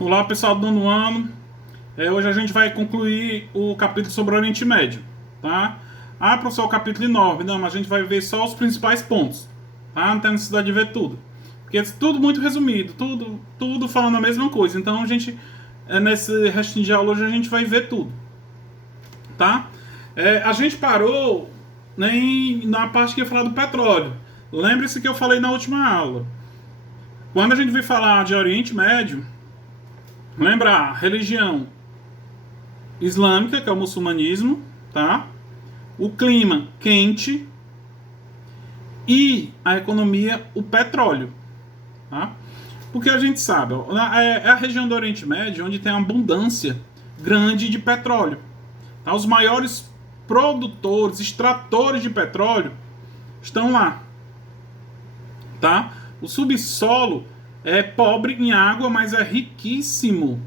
Olá pessoal do nono ano. Hoje a gente vai concluir o capítulo sobre o Oriente Médio, tá? Ah, professor, o capítulo 9. Não, mas a gente vai ver só os principais pontos, tá? Não tem necessidade de ver tudo. Porque é tudo muito resumido, tudo falando a mesma coisa. Então a gente, nesse restinho de aula hoje, a gente vai ver tudo, tá? A gente parou na parte que ia falar do petróleo. Lembre-se que eu falei na última aula. Quando a gente vai falar de Oriente Médio, lembra a religião islâmica, que é o muçulmanismo, tá? O clima quente e a economia, o petróleo, tá? Porque a gente sabe, é a região do Oriente Médio onde tem uma abundância grande de petróleo. Tá? Os maiores produtores, extratores de petróleo estão lá, tá? O subsolo é pobre em água, mas é riquíssimo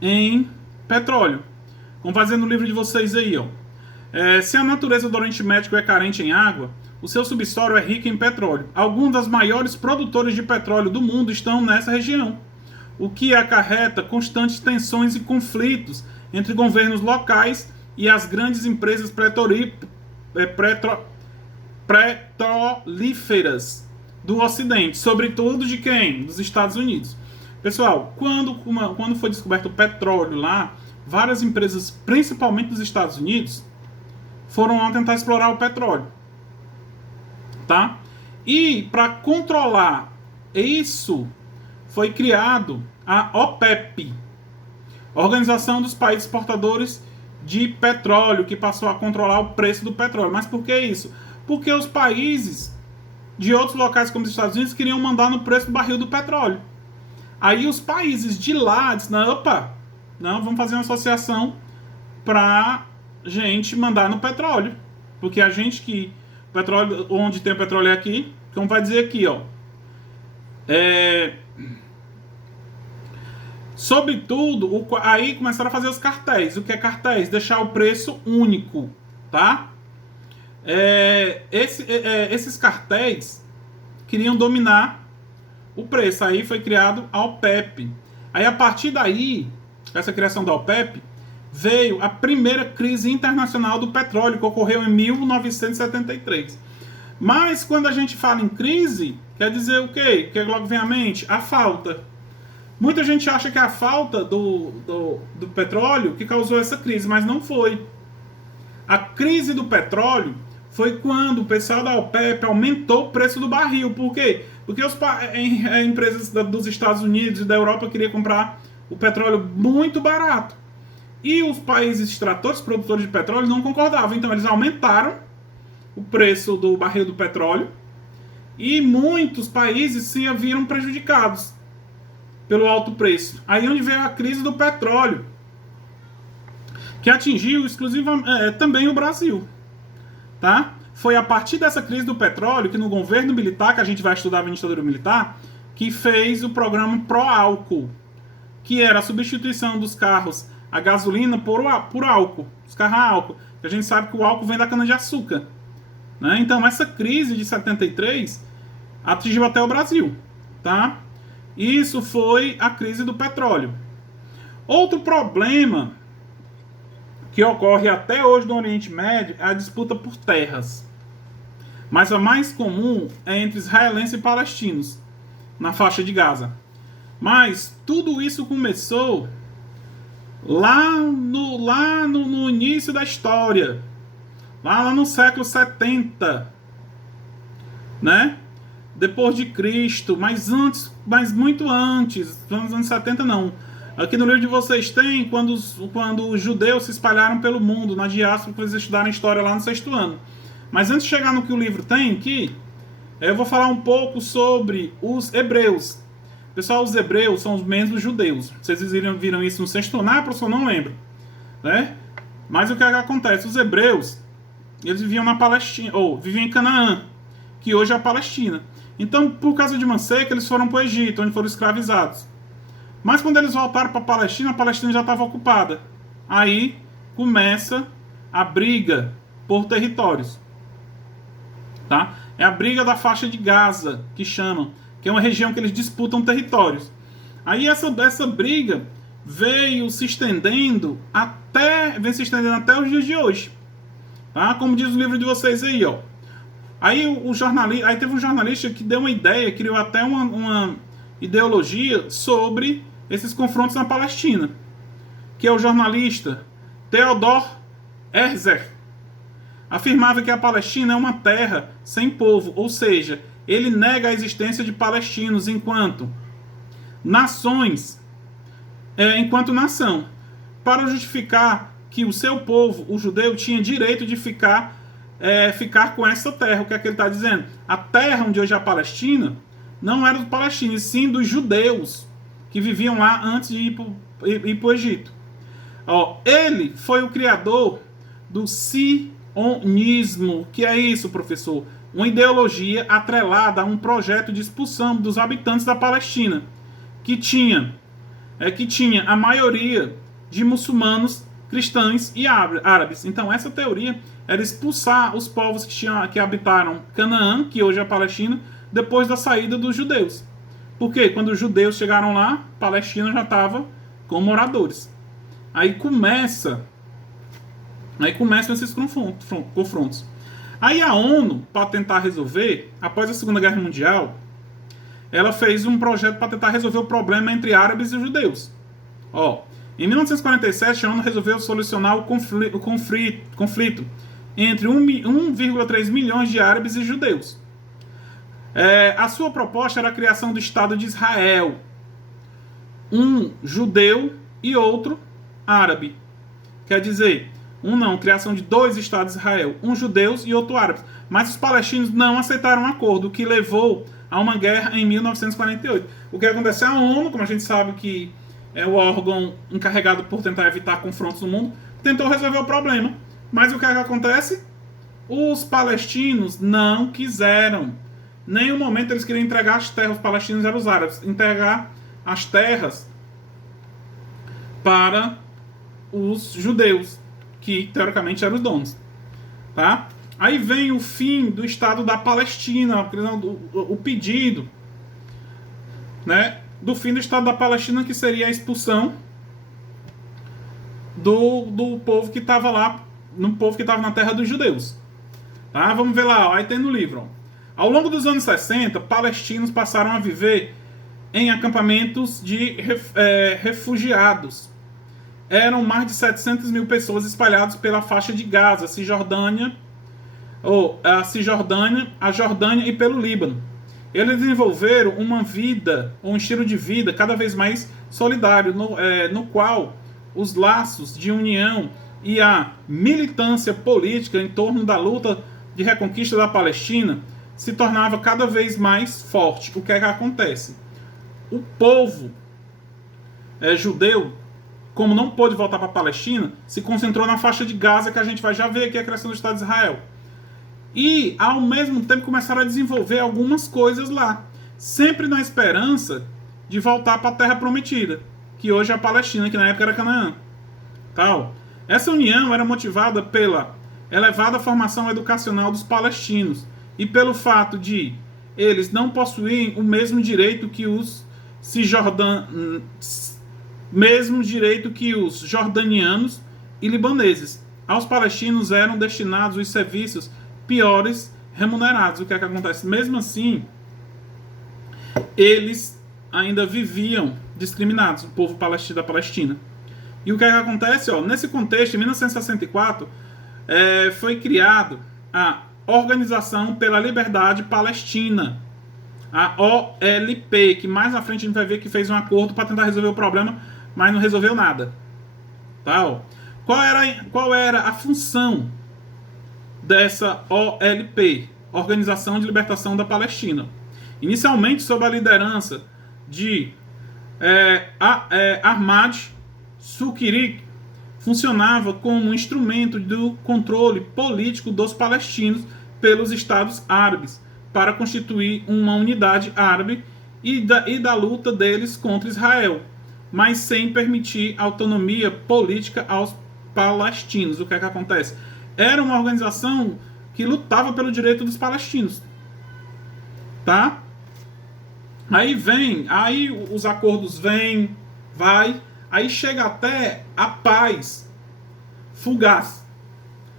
em petróleo. Vamos fazer no livro de vocês aí, ó. Se a natureza do Oriente Médio é carente em água, o seu subsolo é rico em petróleo. Alguns dos maiores produtores de petróleo do mundo estão nessa região, o que acarreta constantes tensões e conflitos entre governos locais e as grandes empresas petrolíferas do Ocidente, sobretudo de quem? Dos Estados Unidos. Pessoal, quando foi descoberto o petróleo lá, várias empresas, principalmente dos Estados Unidos, foram lá tentar explorar o petróleo, tá? E para controlar isso, foi criado a OPEP, Organização dos Países Exportadores de Petróleo, que passou a controlar o preço do petróleo. Mas por que isso? Porque os países de outros locais como os Estados Unidos queriam mandar no preço do barril do petróleo. Aí os países de lá disseram, opa, não, vamos fazer uma associação para gente mandar no petróleo. Porque a gente que... petróleo, onde tem petróleo é aqui, como vai dizer aqui, ó. Sobretudo, aí começaram a fazer os cartéis. O que é cartéis? Deixar o preço único, tá? Esses cartéis queriam dominar o preço. Aí foi criado a OPEP. Aí a partir daí, essa criação da OPEP, veio a primeira crise internacional do petróleo, que ocorreu em 1973. Mas quando a gente fala em crise, quer dizer o quê? O que logo vem à mente? A falta. Muita gente acha que é a falta do petróleo que causou essa crise, mas não foi. A crise do petróleo foi quando o pessoal da OPEP aumentou o preço do barril. Por quê? Porque as empresas dos Estados Unidos e da Europa queriam comprar o petróleo muito barato. E os países extratores, produtores de petróleo, não concordavam. Então eles aumentaram o preço do barril do petróleo e muitos países se viram prejudicados pelo alto preço. Aí onde veio a crise do petróleo, que atingiu exclusivamente também o Brasil, tá? Foi a partir dessa crise do petróleo que no governo militar, que a gente vai estudar na ditadura militar, que fez o programa Pró-Álcool, que era a substituição dos carros a gasolina por álcool, os carros a álcool, que a gente sabe que o álcool vem da cana-de-açúcar, né? Então essa crise de 73 atingiu até o Brasil, tá? Isso foi a crise do petróleo. Outro problema que ocorre até hoje no Oriente Médio é a disputa por terras. Mas a mais comum é entre israelenses e palestinos, na faixa de Gaza. Mas tudo isso começou lá no início da história, lá no século 70, né? Depois de Cristo, mas muito antes, nos anos 70 não. Aqui no livro de vocês tem quando os judeus se espalharam pelo mundo, na diáspora, que vocês estudaram história lá no 6º ano. Mas antes de chegar no que o livro tem aqui, eu vou falar um pouco sobre os hebreus. Pessoal, os hebreus são os mesmos judeus. Vocês viram isso no 6º ano? Ah, professor, não lembro, né? Mas o que acontece? Os hebreus, eles viviam na Palestina, ou viviam em Canaã, que hoje é a Palestina. Então, por causa de uma seca, eles foram para o Egito, onde foram escravizados. Mas quando eles voltaram para a Palestina já estava ocupada. Aí começa a briga por territórios, tá? É a briga da faixa de Gaza, que chamam, que é uma região que eles disputam territórios. Aí essa briga vem se estendendo até os dias de hoje. Tá? Como diz o livro de vocês aí, ó. Aí teve um jornalista que deu uma ideia, criou até uma ideologia sobre esses confrontos na Palestina, que é o jornalista Theodor Herzl. Afirmava que a Palestina é uma terra sem povo, ou seja, ele nega a existência de palestinos enquanto nação, para justificar que o seu povo, o judeu, tinha direito de ficar com essa terra. O que é que ele está dizendo? A terra onde hoje é a Palestina não era dos palestinos, sim dos judeus que viviam lá antes de ir para o Egito. Ó, ele foi o criador do sionismo. Que é isso, professor? Uma ideologia atrelada a um projeto de expulsão dos habitantes da Palestina, que tinha a maioria de muçulmanos, cristãos e árabes. Então essa teoria era expulsar os povos que habitaram Canaã, que hoje é a Palestina, depois da saída dos judeus. Porque quando os judeus chegaram lá, a Palestina já estava com moradores. Aí começam esses confrontos. Aí a ONU, para tentar resolver, após a Segunda Guerra Mundial, ela fez um projeto para tentar resolver o problema entre árabes e judeus. Ó, em 1947, a ONU resolveu solucionar o conflito entre 1,3 milhões de árabes e judeus. A sua proposta era a criação do Estado de Israel. Um judeu e outro árabe. Quer dizer, criação de dois Estados de Israel. Um judeus e outro árabes. Mas os palestinos não aceitaram o acordo, o que levou a uma guerra em 1948. O que aconteceu? A ONU, como a gente sabe que é o órgão encarregado por tentar evitar confrontos no mundo, tentou resolver o problema. Mas o que acontece? Os palestinos não quiseram. Em nenhum momento eles queriam entregar as terras, os palestinos eram os árabes, entregar as terras para os judeus, que teoricamente eram os donos. Tá? Aí vem o fim do Estado da Palestina, o pedido, né, do fim do Estado da Palestina, que seria a expulsão do povo que estava lá, no povo que estava na terra dos judeus. Tá? Vamos ver lá, ó, aí tem no livro. Ó. Ao longo dos anos 60, palestinos passaram a viver em acampamentos de refugiados. Eram mais de 700 mil pessoas espalhadas pela faixa de Gaza, a Jordânia e pelo Líbano. Eles desenvolveram um estilo de vida cada vez mais solidário, no qual os laços de união e a militância política em torno da luta de reconquista da Palestina se tornava cada vez mais forte. O que é que acontece? O povo judeu, como não pôde voltar para a Palestina, se concentrou na faixa de Gaza, que a gente vai já ver aqui a criação do Estado de Israel. E, ao mesmo tempo, começaram a desenvolver algumas coisas lá, sempre na esperança de voltar para a Terra Prometida, que hoje é a Palestina, que na época era Canaã. Tal. Essa união era motivada pela elevada formação educacional dos palestinos e pelo fato de eles não possuírem o mesmo direito que os jordanianos e libaneses. Aos palestinos eram destinados os serviços piores remunerados. O que é que acontece? Mesmo assim, eles ainda viviam discriminados, o povo da Palestina. E o que é que acontece? Nesse contexto, em 1964, foi criado a Organização pela Liberdade Palestina, a OLP, que mais à frente a gente vai ver que fez um acordo para tentar resolver o problema, mas não resolveu nada. Tá, Qual era a função dessa OLP, Organização de Libertação da Palestina? Inicialmente sob a liderança de Ahmad Shukri, funcionava como um instrumento do controle político dos palestinos pelos estados árabes, para constituir uma unidade árabe e da luta deles contra Israel, mas sem permitir autonomia política aos palestinos. O que é que acontece? Era uma organização que lutava pelo direito dos palestinos. Tá? Aí vem, aí os acordos vêm, vai, aí chega até a paz fugaz,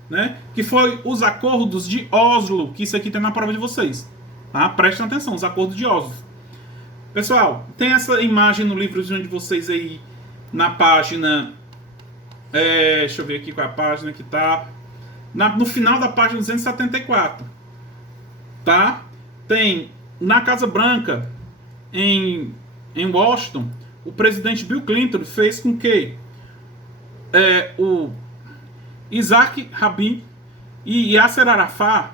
né? Que foi os acordos de Oslo, que isso aqui tem na prova de vocês, tá? Prestem atenção, os acordos de Oslo. Pessoal, tem essa imagem no livrozinho de vocês aí, na página, deixa eu ver aqui qual é a página que tá, no final da página 274, tá? Tem, na Casa Branca, em Washington, o presidente Bill Clinton fez com que o Isaac Rabin e Yasser Arafat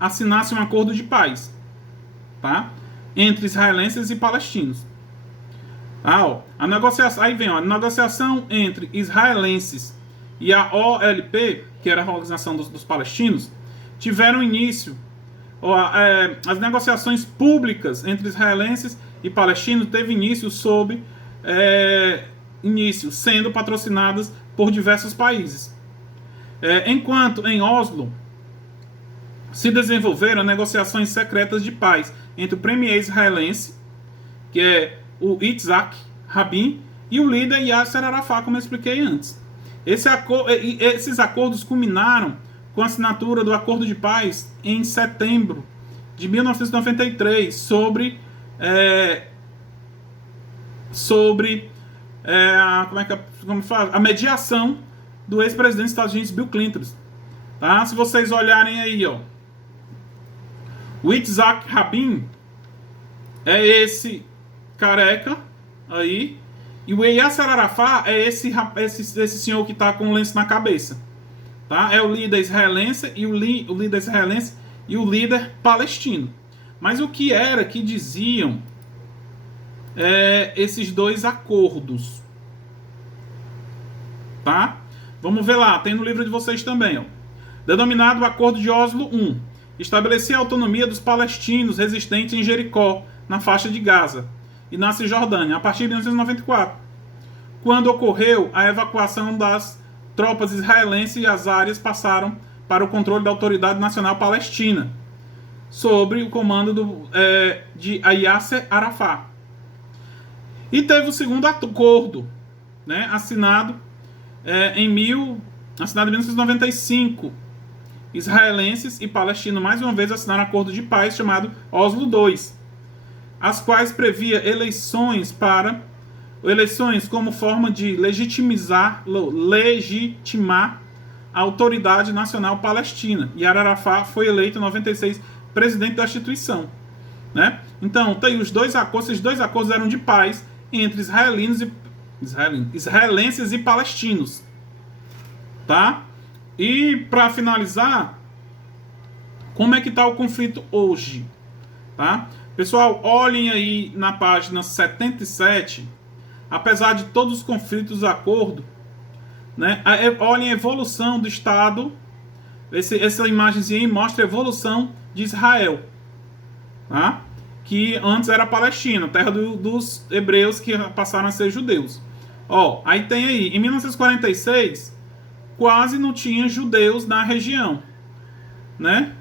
assinassem um acordo de paz, tá? Entre israelenses e palestinos. A negociação, aí vem, a negociação entre israelenses e a OLP, que era a Organização dos Palestinos, tiveram início. As negociações públicas entre israelenses e palestinos teve início sendo patrocinadas por diversos países. Enquanto em Oslo se desenvolveram negociações secretas de paz entre o premier israelense, que é o Yitzhak Rabin, e o líder Yasser Arafat, como eu expliquei antes. Esses acordos culminaram com a assinatura do Acordo de Paz em setembro de 1993 sobre a mediação do ex-presidente dos Estados Unidos, Bill Clinton. Tá? Se vocês olharem aí, ó, o Yitzhak Rabin é esse careca aí, e o Yasser Arafat é esse senhor que está com o lenço na cabeça. Tá? É o líder israelense e o líder israelense e o líder palestino. Mas o que era que diziam esses dois acordos? Tá? Vamos ver lá, tem no livro de vocês também, ó. Denominado Acordo de Oslo I, estabelecia a autonomia dos palestinos residentes em Jericó, na faixa de Gaza e na Cisjordânia, a partir de 1994, quando ocorreu a evacuação das tropas israelenses e as áreas passaram para o controle da Autoridade Nacional Palestina, sob o comando de Yasser Arafat. E teve o segundo acordo, né, assinado em 1995. Israelenses e palestinos mais uma vez assinaram um acordo de paz chamado Oslo II, as quais previa eleições como forma de legitimar a Autoridade Nacional Palestina. E Arafat foi eleito em 96 presidente da instituição, né? Então, tem os dois acordos. Esses dois acordos eram de paz entre israelenses e palestinos, tá? E para finalizar, como é que está o conflito hoje, tá? Pessoal, olhem aí na página 77, apesar de todos os conflitos de acordo, né? Olhem a evolução do Estado. Essa imagenzinha aí mostra a evolução de Israel, tá? Que antes era Palestina, terra dos hebreus que passaram a ser judeus. Aí tem aí, em 1946, quase não tinha judeus na região, né?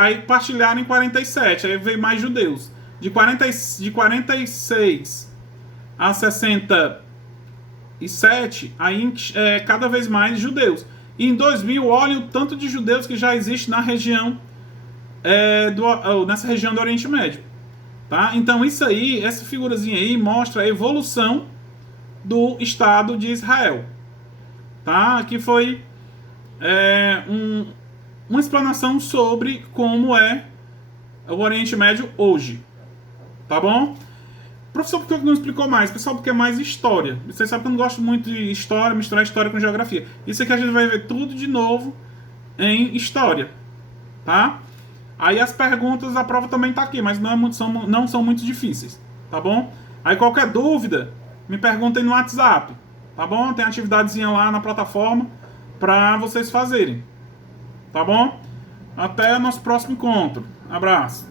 Aí partilharam em 47, aí veio mais judeus. De 46 a 67, aí cada vez mais judeus. E em 2000, olhem o tanto de judeus que já existe na região, nessa região do Oriente Médio. Tá? Então isso aí, essa figurazinha aí mostra a evolução do Estado de Israel. Tá? Aqui foi uma explanação sobre como é o Oriente Médio hoje. Tá bom? Professor, por que não explicou mais? Pessoal, porque é mais história. Vocês sabem que eu não gosto muito de história, misturar história com geografia. Isso aqui a gente vai ver tudo de novo em história. Tá? Aí as perguntas, a prova também tá aqui, mas não são muito difíceis. Tá bom? Aí qualquer dúvida, me perguntem no WhatsApp. Tá bom? Tem atividadezinha lá na plataforma para vocês fazerem. Tá bom? Até o nosso próximo encontro. Abraço.